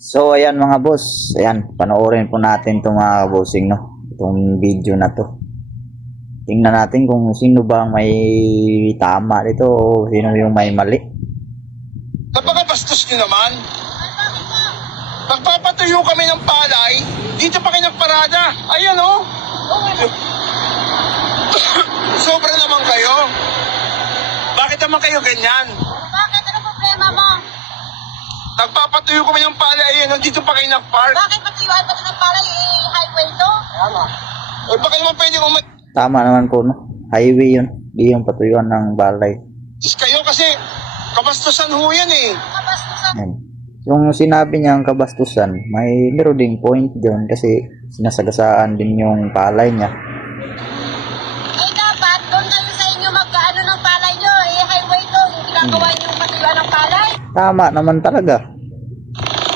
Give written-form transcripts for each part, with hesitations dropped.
So ayan mga boss, ayan, panoorin po natin itong mga bossing, no, itong video na to. Tingnan natin kung sino ba ang may tama dito o sino yung may mali. Napakabastos nyo naman. Nagpapatuyo kami ng palay, dito pa kayo nagparada. Ayan o. Sobra naman kayo. Bakit naman kayo ganyan? Bakit? Ano problema mo? Nagpapatuyo kami ng palay, ayan o, dito pa kayo nagpark. Bakit patuyuan pa ito ng palay? Highway to? O baka naman pwede Tama naman po, no, highway yun, di yung patuyuan ng balay. kayo kasi kabastusan ho yan eh. Kabastusan. Ayan. Yung sinabi niyang kabastusan, may meron ding point dyan kasi sinasagasaan din yung palay niya. Eh dapat, doon kayo sa inyo magkaano ng palay nyo. Highway to. Yung ginagawa nyo yung patuyuan ng palay. Tama naman talaga.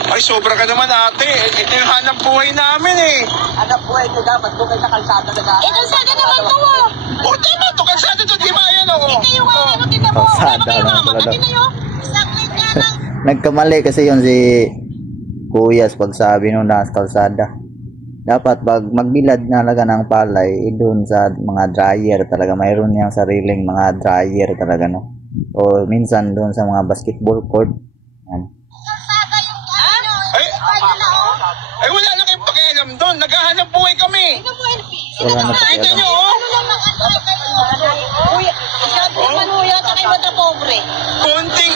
Ay, sobra ka naman ate. Ito yung hanap buhay namin eh. Hanap buhay ko dapat doon kayo sa kalsada na Kalsada naman to oh. O tama to, kalsada to, di ba yan o? Ito yung ano, tinan mo. Kalsada Kaya kayo naman mama. talaga. Ito yun. Saklit nga lang. Nagkamali kasi yun si Kuyas pagsabi nung nasa kalsada. Dapat pag magbilad na talaga ng palay, doon sa mga dryer talaga, mayroon niyang sariling mga dryer talaga, no? O minsan doon sa mga basketball court. Yan. Kalsada yung ano. Ay, ay wala na kayong pakialam doon. Naghahanap buhay kami. Ano mo yun? Wala na Nakita pakialam. nyo oh. Ano lang mag-antay kayo? Uy, masyado naman ho yata kayo na pobre. Konting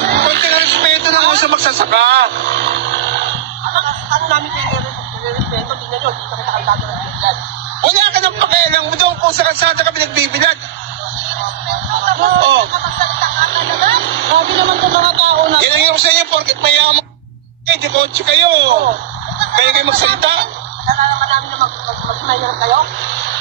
respeto lang ako sa magsasaka. Ano namin kayo respeto? Tingnan nyo, dito kayo sa kalsada na bigyan. Wala ka ng pakialam mo doon kung sa kalsada kami nagbibilad. Oh. Kapagsalita ka talaga. Grabe naman itong mga tao na. Yan ang hirap sa inyo, porket mayaman. Eh, di kotse kayo. Kaya kayo magsalita. Kaya naman namin na mag-mayor kayo.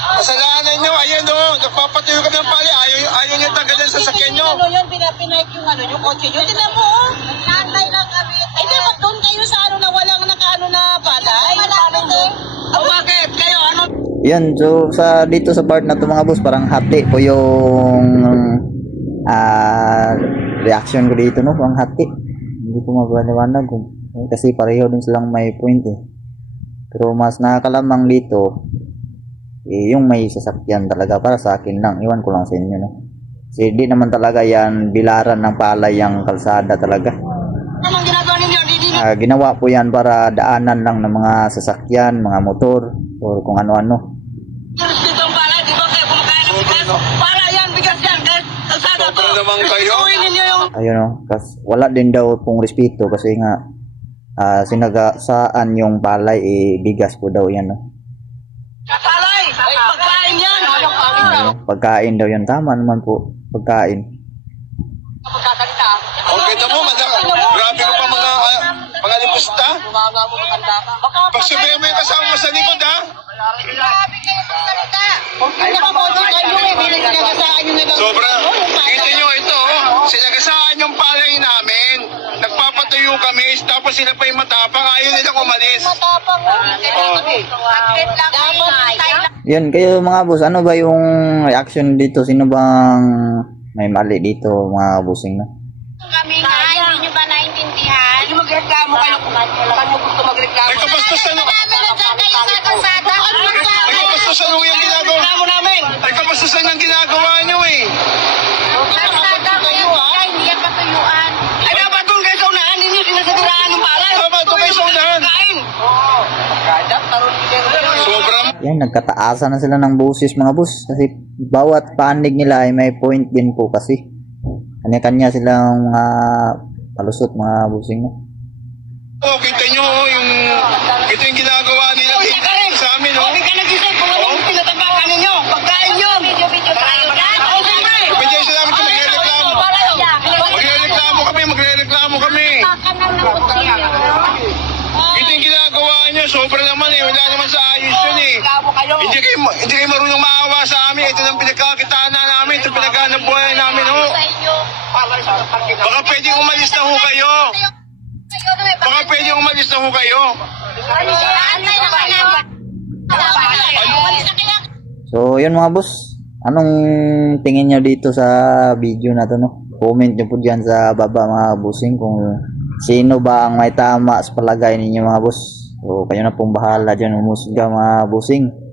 Kasalanan nyo, ayan o. Nagpapatuyo kami ng pali. Ayaw nyo tanggalan sa sakyan nyo. Ano yan, pinapinaik yung ano, yung kotse nyo. Tingnan mo, oh. Nantay lang kami. Ay, dapat doon kayo sa ano na walang nakaano na palay. Malapit eh. Oh, bakit? Kayo, ano? Yan, so sa dito sa part na to mga boss, parang hati po yung reaction ko dito, no? Parang hati. Hindi ko mabaliwanag kasi pareho din silang may point eh. Pero mas nakakalamang dito yung may sasakyan talaga para sa akin lang. Iwan ko lang sa inyo, no? Kasi di naman talaga yan bilaran ng palay yung kalsada talaga. Anong ginagawa ninyo? Ginawa po yan para daanan lang ng mga sasakyan, mga motor, o kung ano-ano. Respeto ang palay, di ba kayo kumakain ng bigas? Palay yan, bigas yan, kahit kalsada to. Sobra naman kayo. Respetuhin ninyo yung Ayun, no? Kasi wala din daw pong respeto kasi nga sinagasaan yung palay, bigas po daw yan, no? palay. Pagkain yan. Pagkain daw yan. Tama naman po, pagkain. Pagkakalita. Okay na mo, grabe ka pa mga lipusta. Bumanga mo matanda ka. Baka Pagsabihan mo yung kasama mo sa likod, ha? Grabe kayo magsalita. Ay, nakamoto kayo eh. Bilang ginagasaan nyo na lang. Sobra. Kita nyo ito, sinagasaan yung palay namin. Nagpapatuyo kami, tapos sila pa yung matapang. Ayaw nilang umalis. Matapang mo. Saglit lang kayo. Yan, kayo mga boss, ano ba yung reaction dito? Sino bang may mali dito mga bossing, no? Kami nga, hindi nyo ba naintindihan? Hindi magreklamo kayo. Saan mo gusto magreklamo? Ay, kabastusan mo. Namin nandiyan kayo sa kalsada. Ay, kabastusan mo yung ginagawa. Reklamo namin. Ay, kabastusan yung ginagawa nyo, eh. Kalsada kayo. Hindi yan patuyuan. Ay, dapat doon kayo sa unahan. Hindi nyo sinasadiraan ng palay. Tama, doon kayo sa unahan. Kain. Oo. Pagkadap, tarot kayo. Sobra. Yan, nagkataasan na sila ng boses mga boss kasi bawat panig nila ay may point din po kasi kanya-kanya silang mga palusot mga bossing, no? Oh, kita nyo, ito yung ginagawa nila sa amin, oh. Okay ka nag-isip kung anong pinatapakan ninyo. Pagkain nyo. Video tayo dyan. Oo, siyempre. Pwede sila namin magre-reklamo. Magre-reklamo kami. Takan lang ng kutsilyo. Ito yung ginagawa nyo, sobra naman eh. Wala naman sa ayos yun eh. Reklamo kayo. Hindi kayo marunong maawa sa amin. Ito ang pinagkakitaan na namin. Ito pinagkanang buhay namin, oh. Sa inyo. Palay sa pagkina. Baka pwede umalis na ho kayo. Kayo na may Baka pwede umalis na ho kayo. Antay na kayo. Walis na kayo. So yun mga boss, anong tingin nyo dito sa video na to, no? Comment nyo po dyan sa baba mga bossing kung Sino ba ang may tama sa palagay ninyo mga boss? So kayo na pong bahala dyan umusga mga bossing.